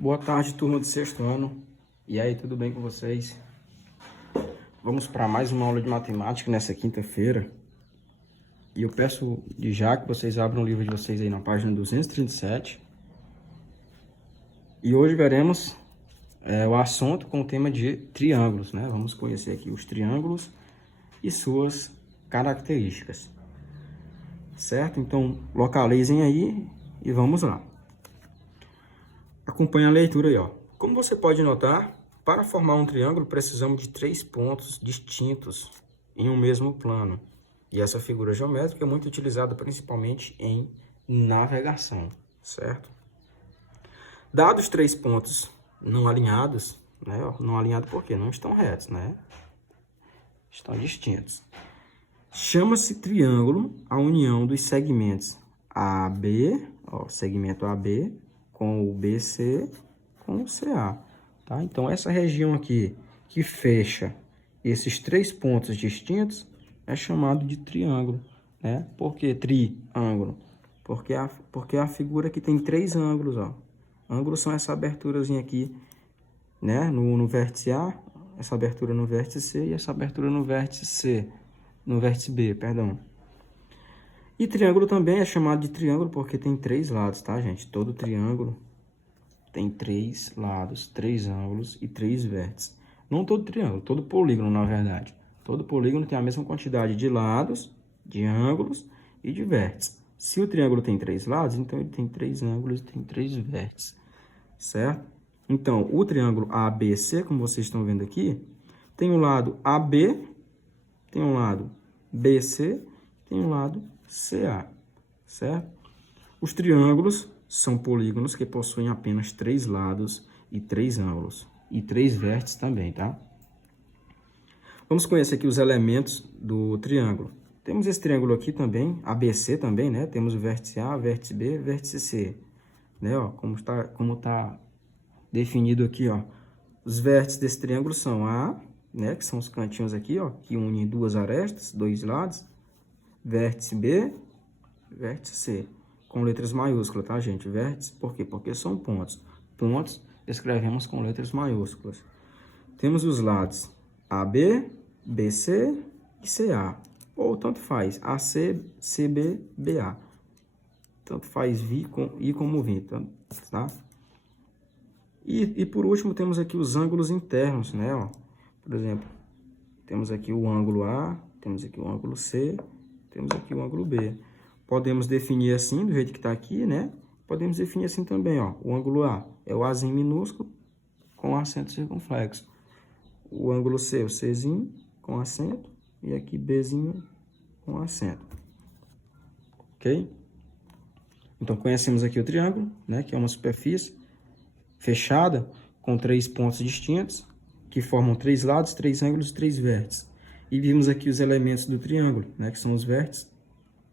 Boa tarde, turma do sexto ano. E aí, tudo bem com vocês? Vamos para mais uma aula de matemática nessa quinta-feira. E eu peço de já que vocês abram o livro de vocês aí na página 237. E hoje veremos o assunto com o tema de triângulos, né? Vamos conhecer aqui os triângulos e suas características. Certo? Então, localizem aí e vamos lá. Acompanhe a leitura aí, ó. Como você pode notar, para formar um triângulo precisamos de 3 pontos distintos em um mesmo plano. E essa figura geométrica é muito utilizada principalmente em navegação, certo? Dados 3 pontos não alinhados, né? Não alinhados por quê? Não estão retos, né? Estão distintos. Chama-se triângulo a união dos segmentos AB, ó, segmento AB, com o BC, com o CA, tá? Então, essa região aqui que fecha esses 3 pontos distintos é chamado de triângulo, né? Por que triângulo? Porque a figura aqui tem 3 ângulos, ó. Ângulos são essa aberturazinha aqui, né? No vértice A, essa abertura no vértice C e essa abertura no vértice C. No vértice B, perdão. E triângulo também é chamado de triângulo porque tem 3 lados, tá, gente? Todo triângulo tem 3 lados, 3 ângulos e 3 vértices. Não todo triângulo, todo polígono, na verdade. Todo polígono tem a mesma quantidade de lados, de ângulos e de vértices. Se o triângulo tem 3 lados, então ele tem 3 ângulos e tem 3 vértices, certo? Então, o triângulo ABC, como vocês estão vendo aqui, tem um lado AB, tem um lado BC, tem um lado CA, certo? Os triângulos são polígonos que possuem apenas 3 lados e 3 ângulos. E 3 vértices também, tá? Vamos conhecer aqui os elementos do triângulo. Temos esse triângulo aqui também, ABC também, né? Temos o vértice A, vértice B, vértice C. Né? Ó, como tá definido aqui, ó. Os vértices desse triângulo são A, né, que são os cantinhos aqui, ó, que unem 2 arestas, 2 lados, vértice B, vértice C, com letras maiúsculas, tá, gente? Vértice, por quê? Porque são pontos. Pontos escrevemos com letras maiúsculas. Temos os lados AB, BC e CA, ou tanto faz, AC, CB, BA. Tanto faz I como V, tá? E por último, temos aqui os ângulos internos, né, ó. Por exemplo, temos aqui o ângulo A, temos aqui o ângulo C, temos aqui o ângulo B. Podemos definir assim, do jeito que está aqui, né? Podemos definir assim também, ó. O ângulo A é o Azinho minúsculo com acento circunflexo. O ângulo C, o Czinho com acento. E aqui Bzinho com acento. Ok? Então, conhecemos aqui o triângulo, né? Que é uma superfície fechada com 3 pontos distintos, que formam 3 lados, 3 ângulos e 3 vértices. E vimos aqui os elementos do triângulo, né, que são os vértices,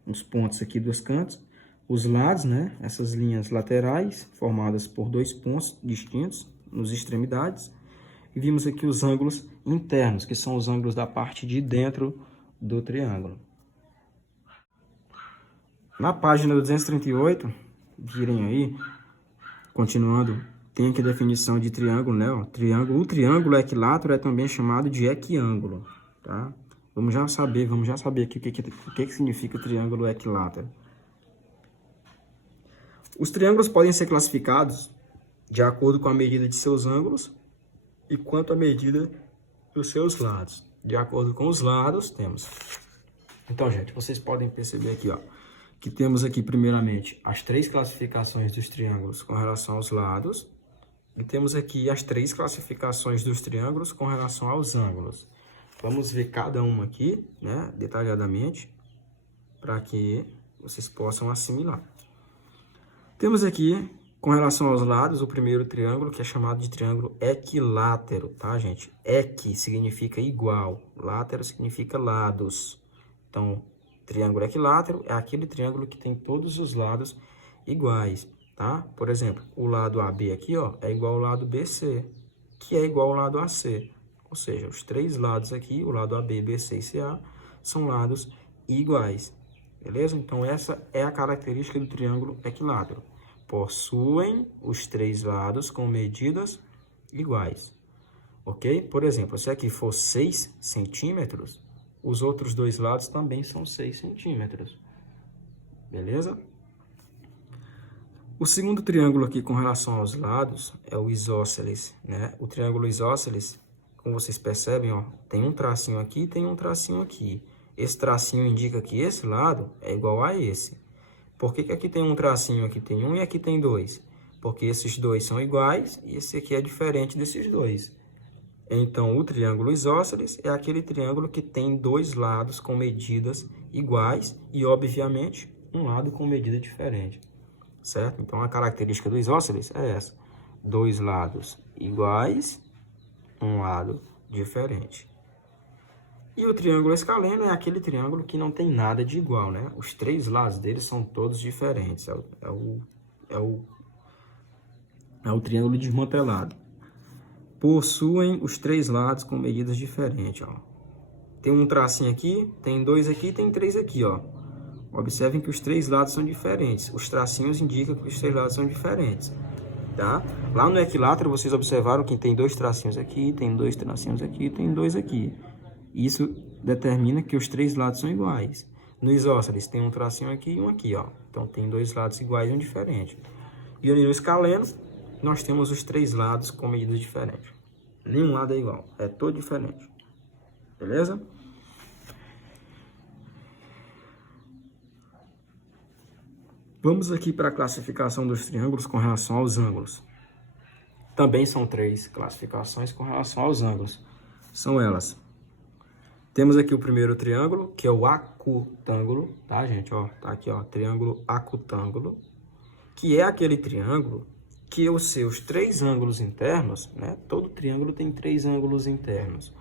os pontos aqui dos cantos, os lados, né, essas linhas laterais, formadas por 2 pontos distintos nos extremidades. E vimos aqui os ângulos internos, que são os ângulos da parte de dentro do triângulo. Na página 238, virem aí, continuando, tem aqui a definição de triângulo, né? Ó, triângulo, o triângulo equilátero é também chamado de equiângulo, tá? Vamos já saber aqui o que significa o triângulo equilátero. Os triângulos podem ser classificados de acordo com a medida de seus ângulos e quanto à medida dos seus lados. De acordo com os lados, temos. Então, gente, vocês podem perceber aqui, ó, que temos aqui, primeiramente, as 3 classificações dos triângulos com relação aos lados. E temos aqui as 3 classificações dos triângulos com relação aos ângulos. Vamos ver cada uma aqui, né, detalhadamente, para que vocês possam assimilar. Temos aqui, com relação aos lados, o primeiro triângulo, que é chamado de triângulo equilátero, tá, gente? Equi significa igual, látero significa lados. Então, triângulo equilátero é aquele triângulo que tem todos os lados iguais. Tá? Por exemplo, o lado AB aqui, ó, é igual ao lado BC, que é igual ao lado AC. Ou seja, os 3 lados aqui, o lado AB, BC e CA, são lados iguais. Beleza? Então, essa é a característica do triângulo equilátero. possuem os três lados com medidas iguais. Ok? Por exemplo, se aqui for 6 centímetros, os outros dois lados também são 6 centímetros. Beleza? O segundo triângulo aqui com relação aos lados é o isósceles, né? O triângulo isósceles, como vocês percebem, ó, tem um tracinho aqui e tem um tracinho aqui. Esse tracinho indica que esse lado é igual a esse. Por que que aqui tem um tracinho, aqui tem um e aqui tem dois? Porque esses dois são iguais e esse aqui é diferente desses dois. Então, o triângulo isósceles é aquele triângulo que tem dois lados com medidas iguais e, obviamente, um lado com medida diferente. Certo? Então, a característica do isósceles é essa. Dois lados iguais, um lado diferente. E o triângulo escaleno é aquele triângulo que não tem nada de igual, né? Os três lados dele são todos diferentes. É o triângulo desmantelado. Possuem os três lados com medidas diferentes, ó. Tem um tracinho aqui, tem dois aqui, tem três aqui, ó. Observem que os três lados são diferentes. Os tracinhos indicam que os três lados são diferentes, tá? Lá no equilátero, vocês observaram que tem dois tracinhos aqui, tem dois tracinhos aqui, tem dois aqui. Isso determina que os três lados são iguais. No isósceles, tem um tracinho aqui e um aqui, ó. Então, tem dois lados iguais e um diferente. E no escaleno, nós temos os três lados com medidas diferentes. Nenhum lado é igual, é todo diferente. Beleza? Vamos aqui para a classificação dos triângulos com relação aos ângulos. Também são três classificações com relação aos ângulos. São elas. Temos aqui o primeiro triângulo, que é o acutângulo, tá, gente? Ó, tá aqui, ó, triângulo acutângulo, que é aquele triângulo que os seus três ângulos internos, né? Todo triângulo tem três ângulos internos.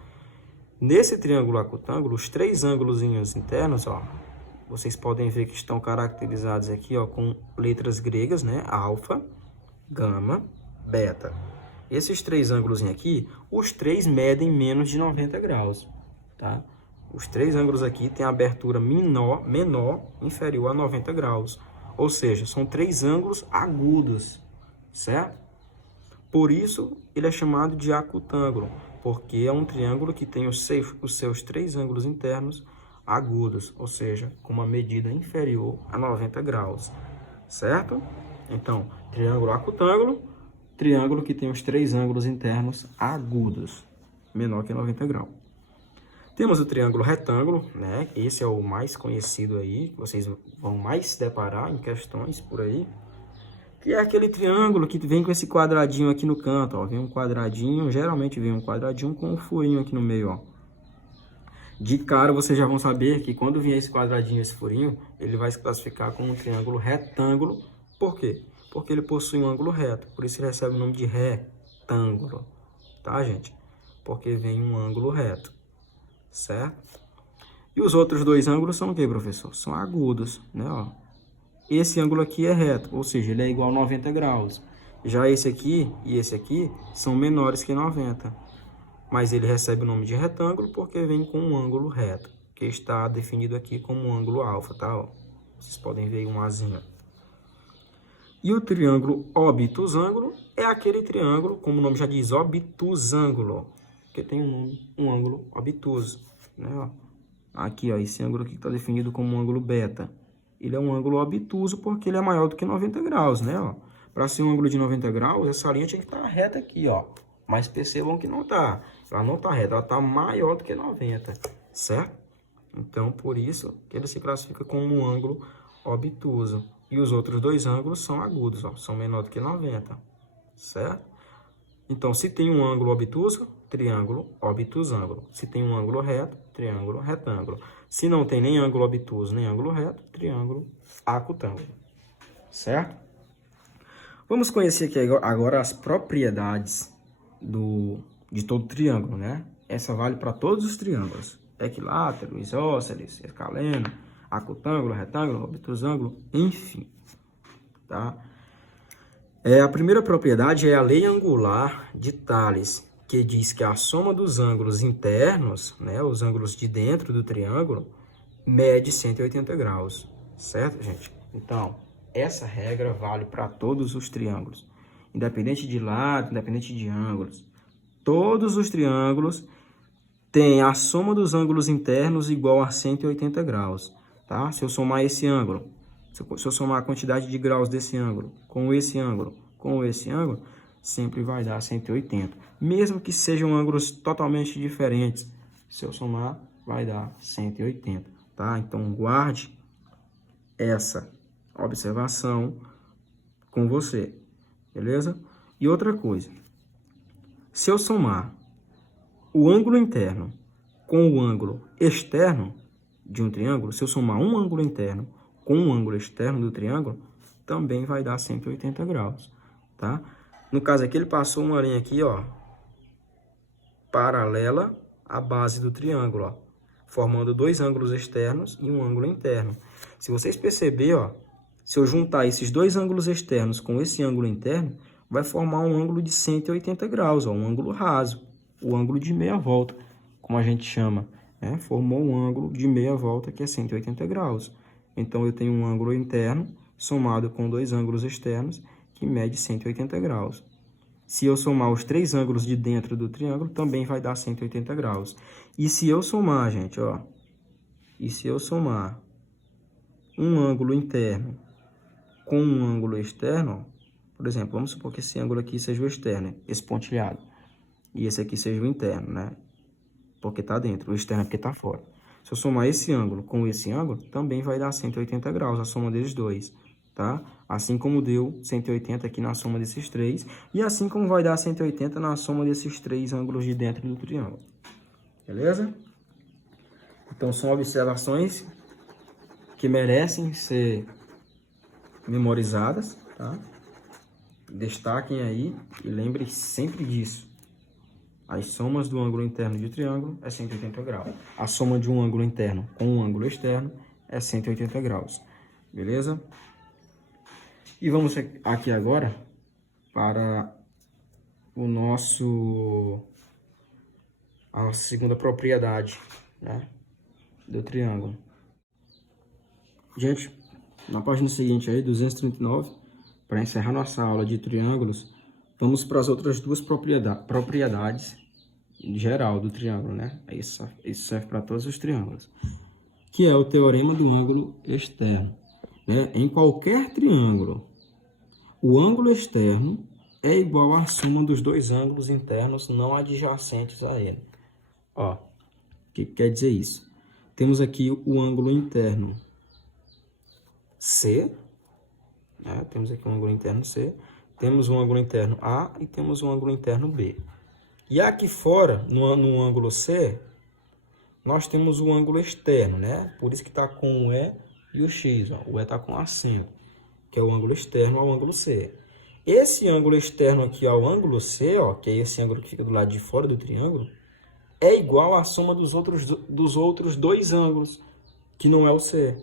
Nesse triângulo acutângulo, os três ângulos internos, ó, vocês podem ver que estão caracterizados aqui, ó, com letras gregas, né? Alfa, gama, beta. Esses três ângulos aqui, os três medem menos de 90 graus, tá? Os três ângulos aqui têm a abertura menor, inferior a 90 graus. Ou seja, são três ângulos agudos, certo? Por isso, ele é chamado de acutângulo, porque é um triângulo que tem os seus três ângulos internos agudos, ou seja, com uma medida inferior a 90 graus, certo? Então, triângulo acutângulo, triângulo que tem os três ângulos internos agudos, menor que 90 graus. Temos o triângulo retângulo, né? Esse é o mais conhecido aí, que vocês vão mais se deparar em questões por aí. Que é aquele triângulo que vem com esse quadradinho aqui no canto, ó. Vem um quadradinho, geralmente vem um quadradinho com um furinho aqui no meio, ó. De cara, vocês já vão saber que quando vier esse quadradinho, esse furinho, ele vai se classificar como um triângulo retângulo. Por quê? Porque ele possui um ângulo reto, por isso ele recebe o nome de retângulo, tá, gente? Porque vem um ângulo reto, certo? E os outros dois ângulos são o quê, professor? São agudos, né, ó. Esse ângulo aqui é reto, ou seja, ele é igual a 90 graus. Já esse aqui e esse aqui são menores que 90. Mas ele recebe o nome de retângulo porque vem com um ângulo reto, que está definido aqui como um ângulo alfa, tá? Ó, vocês podem ver um azinho. E o triângulo obtusângulo é aquele triângulo, como o nome já diz, obtusângulo, que tem um ângulo obtuso, né? Ó, aqui, ó, esse ângulo aqui está definido como um ângulo beta. Ele é um ângulo obtuso porque ele é maior do que 90 graus, né? Para ser um ângulo de 90 graus, essa linha tinha que estar reta aqui, ó. Mas percebam que não está. Ela não está reta, ela está maior do que 90, certo? Então, por isso que ele se classifica como um ângulo obtuso. E os outros dois ângulos são agudos, ó, são menor do que 90, certo? Então, se tem um ângulo obtuso, triângulo obtusângulo. Se tem um ângulo reto, triângulo retângulo. Se não tem nem ângulo obtuso, nem ângulo reto, triângulo acutângulo, certo? Vamos conhecer aqui agora as propriedades de todo triângulo, né? Essa vale para todos os triângulos. Equilátero, isósceles, escaleno, acutângulo, retângulo, obtusângulo, enfim, tá? A primeira propriedade é a lei angular de Tales, que diz que a soma dos ângulos internos, né, os ângulos de dentro do triângulo, mede 180 graus, certo, gente? Então, essa regra vale para todos os triângulos. Independente de lado, independente de ângulos. Todos os triângulos têm a soma dos ângulos internos igual a 180 graus. Tá? Se eu somar esse ângulo, se eu somar a quantidade de graus desse ângulo com esse ângulo, sempre vai dar 180. Mesmo que sejam ângulos totalmente diferentes, se eu somar, vai dar 180. Tá? Então, guarde essa observação com você. Beleza? E outra coisa. Se eu somar o ângulo interno com o ângulo externo de um triângulo, se eu somar um ângulo interno com o ângulo externo do triângulo, também vai dar 180 graus, tá? No caso aqui, ele passou uma linha aqui, ó, paralela à base do triângulo, ó, formando dois ângulos externos e um ângulo interno. Se vocês perceberem, ó, se eu juntar esses dois ângulos externos com esse ângulo interno, vai formar um ângulo de 180 graus, ó, um ângulo raso, o ângulo de meia volta, como a gente chama, né? Formou um ângulo de meia volta que é 180 graus. Então, eu tenho um ângulo interno somado com dois ângulos externos que mede 180 graus. Se eu somar os três ângulos de dentro do triângulo, também vai dar 180 graus. E se eu somar, gente, ó, e se eu somar um ângulo interno com um ângulo externo, ó, por exemplo, vamos supor que esse ângulo aqui seja o externo, esse pontilhado, e esse aqui seja o interno, né? Porque tá dentro, o externo é porque tá fora. Se eu somar esse ângulo com esse ângulo, também vai dar 180 graus, a soma deles dois, tá? Assim como deu 180 aqui na soma desses três, e assim como vai dar 180 na soma desses três ângulos de dentro do triângulo. Beleza? Então, são observações que merecem ser memorizadas, tá? Destaquem aí e lembrem sempre disso. As somas do ângulo interno de um triângulo é 180 graus. A soma de um ângulo interno com um ângulo externo é 180 graus. Beleza? E vamos aqui agora para a nossa segunda propriedade, né, do triângulo. Gente, na página seguinte aí, 239, para encerrar nossa aula de triângulos, vamos para as outras duas propriedades geral do triângulo, né? Isso serve para todos os triângulos. Que é o teorema do ângulo externo, né? Em qualquer triângulo, o ângulo externo é igual à soma dos dois ângulos internos não adjacentes a ele. Ó, o que quer dizer isso? Temos aqui o ângulo interno C, né? Temos aqui um ângulo interno C, temos um ângulo interno A e temos um ângulo interno B. E aqui fora, no ângulo C, nós temos o ângulo externo, né? Por isso que está com o E e o X, ó. O E está com acento, que é o ângulo externo ao ângulo C. Esse ângulo externo aqui ao ângulo C, ó, que é esse ângulo que fica do lado de fora do triângulo, é igual à soma dos outros dois ângulos, que não é o C.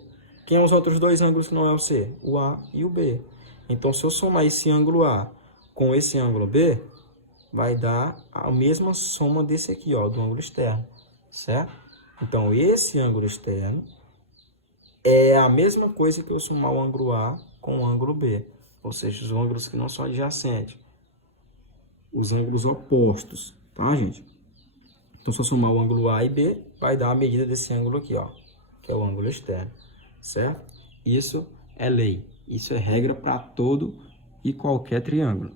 Quem são os outros dois ângulos que não é o C? O A e o B. Então, se eu somar esse ângulo A com esse ângulo B, vai dar a mesma soma desse aqui, ó, do ângulo externo, certo? Então, esse ângulo externo é a mesma coisa que eu somar o ângulo A com o ângulo B, ou seja, os ângulos que não são adjacentes, os ângulos opostos, tá, gente? Então, se eu somar o ângulo A e B, vai dar a medida desse ângulo aqui, ó, que é o ângulo externo, certo? Isso é lei, isso é regra para todo e qualquer triângulo.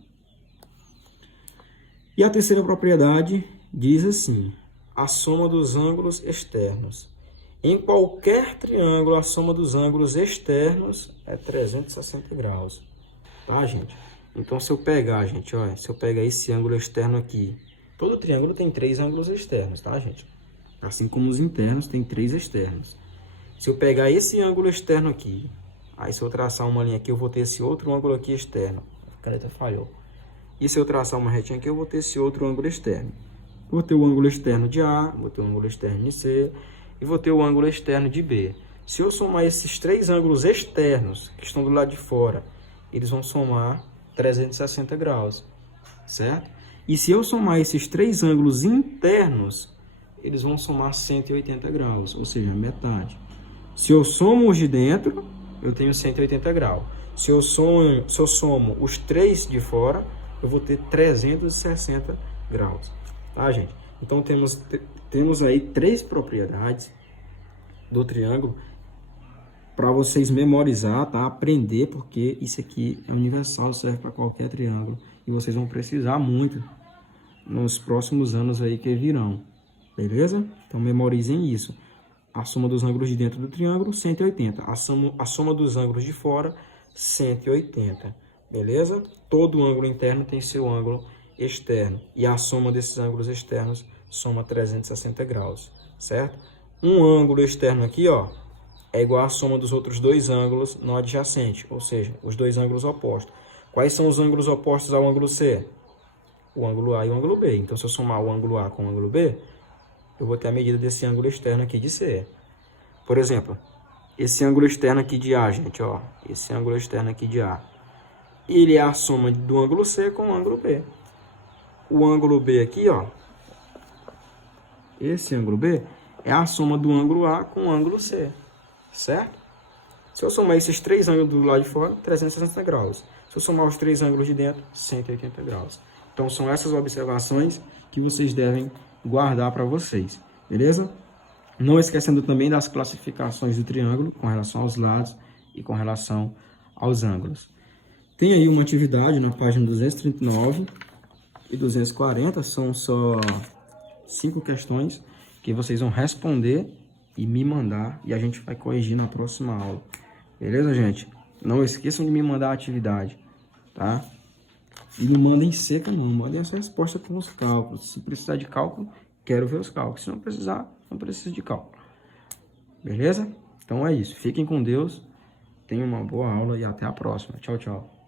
E a terceira propriedade diz assim: a soma dos ângulos externos. Em qualquer triângulo, a soma dos ângulos externos é 360 graus. Tá, gente? Então, se eu pegar, gente, olha, se eu pegar esse ângulo externo aqui, todo triângulo tem três ângulos externos, tá, gente? Assim como os internos tem três externos. Se eu pegar esse ângulo externo aqui, aí se eu traçar uma linha aqui, eu vou ter esse outro ângulo aqui externo. A caneta falhou. E se eu traçar uma retinha aqui, eu vou ter esse outro ângulo externo. Vou ter o ângulo externo de A, vou ter o ângulo externo de C e vou ter o ângulo externo de B. Se eu somar esses três ângulos externos que estão do lado de fora, eles vão somar 360 graus, certo? E se eu somar esses três ângulos internos, eles vão somar 180 graus, ou seja, metade. Se eu somo os de dentro, eu tenho 180 graus. Se eu somo os 3 de fora, eu vou ter 360 graus, tá, gente? Então, temos aí 3 propriedades do triângulo para vocês memorizar, tá? Aprender, porque isso aqui é universal, serve para qualquer triângulo. E vocês vão precisar muito nos próximos anos aí que virão, beleza? Então, memorizem isso. A soma dos ângulos de dentro do triângulo, 180. A soma dos ângulos de fora, 180, beleza? Todo ângulo interno tem seu ângulo externo. E a soma desses ângulos externos soma 360 graus, certo? Um ângulo externo aqui, ó, é igual à soma dos outros 2 ângulos no adjacente, ou seja, os 2 ângulos opostos. Quais são os ângulos opostos ao ângulo C? O ângulo A e o ângulo B. Então, se eu somar o ângulo A com o ângulo B, eu vou ter a medida desse ângulo externo aqui de C. Por exemplo, esse ângulo externo aqui de A, gente, ó, esse ângulo externo aqui de A, ele é a soma do ângulo C com o ângulo B. O ângulo B aqui, ó, esse ângulo B é a soma do ângulo A com o ângulo C, certo? Se eu somar esses 3 ângulos do lado de fora, 360 graus. Se eu somar os 3 ângulos de dentro, 180 graus. Então, são essas observações que vocês devem guardar para vocês, beleza? Não esquecendo também das classificações do triângulo com relação aos lados e com relação aos ângulos. Tem aí uma atividade na página 239 e 240, são só 5 questões que vocês vão responder e me mandar e a gente vai corrigir na próxima aula. Beleza, gente? Não esqueçam de me mandar a atividade, tá? E não mandem seca não, mandem essa resposta com os cálculos. Se precisar de cálculo, quero ver os cálculos. Se não precisar, não precisa de cálculo. Beleza? Então é isso. Fiquem com Deus. Tenham uma boa aula e até a próxima. Tchau, tchau.